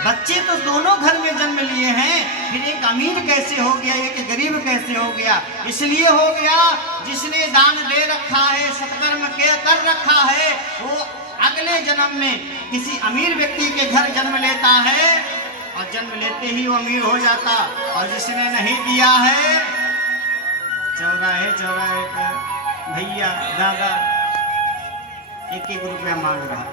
बच्चे तो दोनों घर में जन्म लिए हैं, फिर एक अमीर कैसे हो गया, एक गरीब कैसे हो गया? इसलिए हो गया जिसने दान दे रखा है, सत्कर्म कर रखा है, वो अगले जन्म में किसी अमीर व्यक्ति के घर जन्म लेता है और जन्म लेते ही वो अमीर हो जाता। और जिसने नहीं दिया है, चौराहे चौराहे पर भैया दादा एक एक रुपया मांग रहा,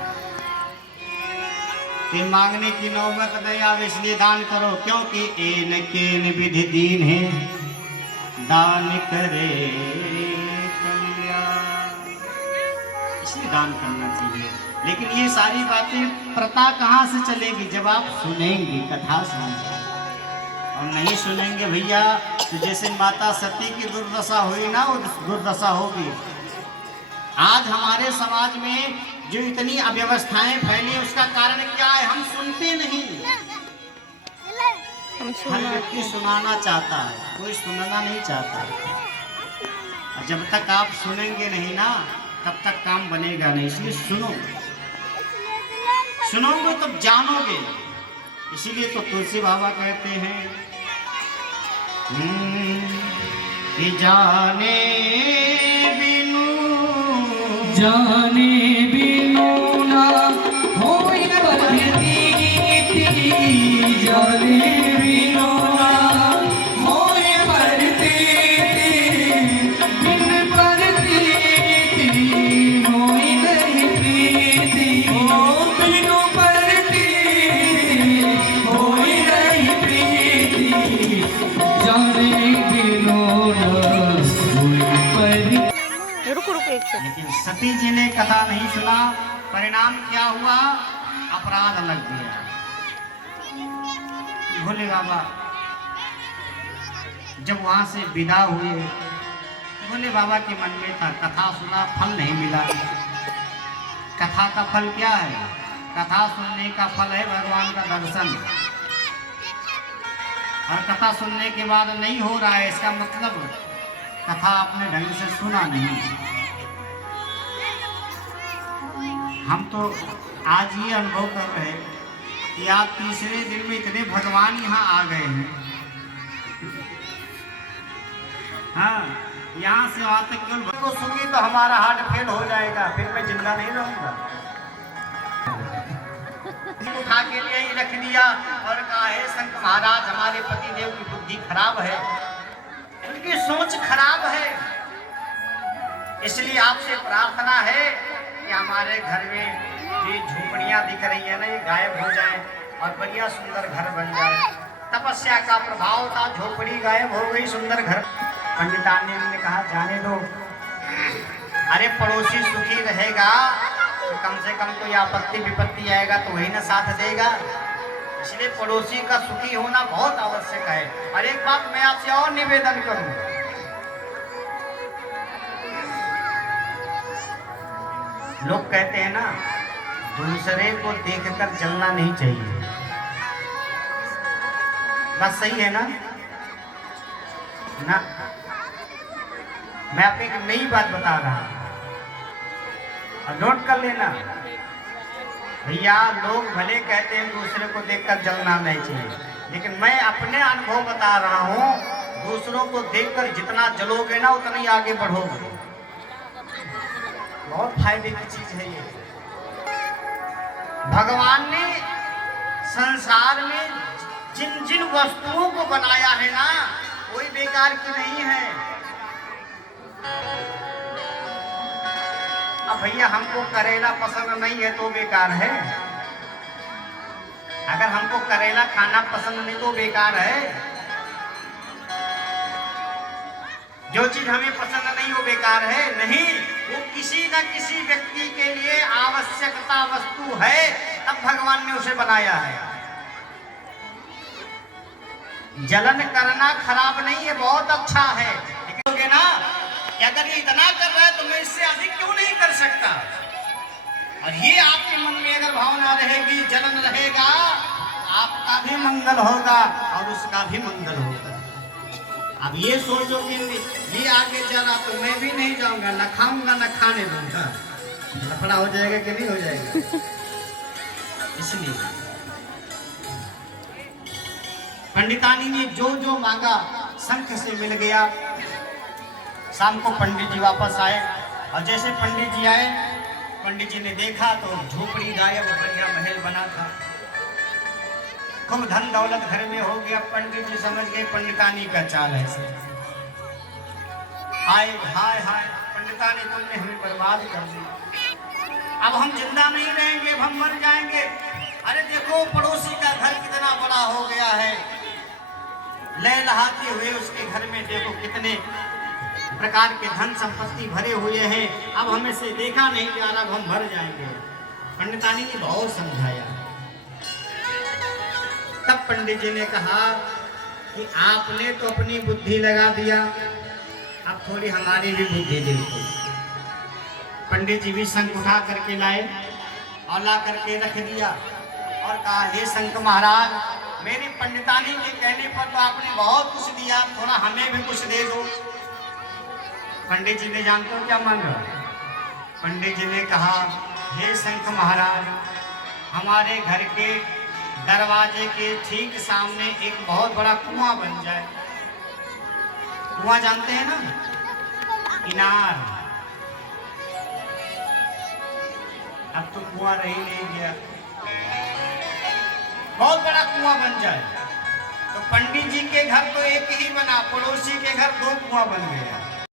फिर मांगने की नौबत नहीं आवे, इसलिए दान करो। क्योंकि एन केन विधि दीन है, दान करे कल्याण, इसलिए दान करना चाहिए। लेकिन ये सारी बातें प्रथा कहाँ से चलेगी? जब आप सुनेंगे, कथा सुनेंगे। और नहीं सुनेंगे भैया तो जैसे माता सती की दुर्दशा हुई ना, वो दुर्दशा होगी। आज हमारे समाज में जो इतनी अव्यवस्थाएं फैली, उसका कारण क्या है? हम सुनते नहीं। हर व्यक्ति सुनाना चाहता है, कोई सुनना नहीं चाहता। और जब तक आप सुनेंगे नहीं ना, तब तक काम बनेगा नहीं। इसलिए सुनो, सुनोगे तब जानोगे। इसीलिए तो तुलसी बाबा कहते हैं कि जाने बिनु ना होई परतीति, जाने बिनु ना होई परतीति, बिन परतीति होई नहीं प्रीति, ओ बिनु परतीति होई नहीं प्रीति, जाने बिनु ना होई परतीति। लेकिन सती जी ने कथा नहीं सुना, परिणाम क्या हुआ? अपराध लग गया। भोले बाबा जब वहां से विदा हुए, भोले बाबा के मन में था कथा सुना, फल नहीं मिला। कथा का फल क्या है? कथा सुनने का फल है भगवान का दर्शन। और कथा सुनने के बाद नहीं हो रहा है, इसका मतलब कथा आपने ढंग से सुना नहीं। हम तो आज ये अनुभव कर रहे हैं कि आज तीसरे दिन में इतने भगवान यहाँ आ गए हैं। हाँ, यहाँ से वहाँ तक केवल को सुनी तो हमारा हार्ट फेल हो जाएगा, फिर मैं जिंदा नहीं रहूंगा। उठा के लिए ही रख दिया और कहा है संत महाराज, हमारे पति देव की बुद्धि खराब है, उनकी सोच खराब है, इसलिए आपसे प्रार्थना है कि हमारे घर में ये झोपड़ियाँ दिख रही है ना, ये गायब हो जाए और बढ़िया सुंदर घर बन जाए। तपस्या का प्रभाव था, झोपड़ी गायब हो गई, सुंदर घर। पंडितानी ने कहा जाने दो, अरे पड़ोसी सुखी रहेगा तो कम से कम कोई आपत्ति विपत्ति आएगा तो वही ना साथ देगा। इसलिए पड़ोसी का सुखी होना बहुत आवश्यक है। और एक बात मैं आपसे और निवेदन करूं, लोग कहते हैं ना दूसरे को देखकर जलना नहीं चाहिए, बात सही है ना? ना, मैं आपको एक नई बात बता रहा हूं और नोट कर लेना भैया। लोग भले कहते हैं दूसरे को देखकर जलना नहीं चाहिए, लेकिन मैं अपने अनुभव बता रहा हूं, दूसरों को देखकर जितना जलोगे ना उतना ही आगे बढ़ोगे। बहुत फायदे की चीज है ये। भगवान ने संसार में जिन जिन वस्तुओं को बनाया है ना, कोई बेकार की नहीं है। अब भैया हमको करेला पसंद नहीं है तो बेकार है, अगर हमको करेला खाना पसंद नहीं तो बेकार है। जो चीज हमें पसंद नहीं वो बेकार है नहीं, वो किसी न किसी व्यक्ति के लिए आवश्यकता वस्तु है, तब भगवान ने उसे बनाया है। जलन करना खराब नहीं है, बहुत अच्छा है, लेकिन ना कि अगर ये इतना कर रहा है तो मैं इससे अधिक क्यों नहीं कर सकता। और ये आपके मन में अगर भावना रहेगी, जलन रहेगा, आपका भी मंगल होगा और उसका भी मंगल होगा। अब ये सोचो कि ये आगे चला तो मैं भी नहीं जाऊंगा, न खाऊंगा न खाने दूंगा, लफड़ा हो जाएगा कि नहीं हो जाएगा। इसलिए पंडितानी ने जो जो मांगा शंख से मिल गया। शाम को पंडित जी वापस आए और जैसे पंडित जी आए, पंडित जी ने देखा तो झोपड़ी गायब, बढ़िया महल बना था, खूब धन दौलत घर में हो गया। पंडित जी समझ गए पंडितानी का चाल है। हाय हाय हाय, पंडितानी तुमने हमें बर्बाद कर दिया, अब हम जिंदा नहीं रहेंगे, अब हम मर जाएंगे। अरे देखो पड़ोसी का घर कितना बड़ा हो गया है, लहलहाते हुए उसके घर में देखो कितने प्रकार के धन संपत्ति भरे हुए हैं, अब हमें से देखा नहीं जा रहा, अब हम मर जाएंगे। पंडितानी ने बहुत समझाया। तब पंडित जी ने कहा कि आपने तो अपनी बुद्धि लगा दिया, अब थोड़ी हमारी भी बुद्धि देखो। पंडित जी भी शंख उठा करके लाए और ला करके रख दिया और कहा, हे शंख महाराज, मेरी पंडितानी के कहने पर तो आपने बहुत कुछ दिया, थोड़ा हमें भी कुछ दे दो। पंडित जी ने जानते हो क्या मांगा? पंडित जी ने कहा, हे शंख महाराज, हमारे घर के दरवाजे के ठीक सामने एक बहुत बड़ा कुआं बन जाए। कुआं जानते हैं ना, इनार। अब तो कुआं रह ही नहीं गया, बहुत बड़ा कुआं बन जाए। तो पंडित जी के घर तो एक ही बना, पड़ोसी के घर 2 कुआं बन गए।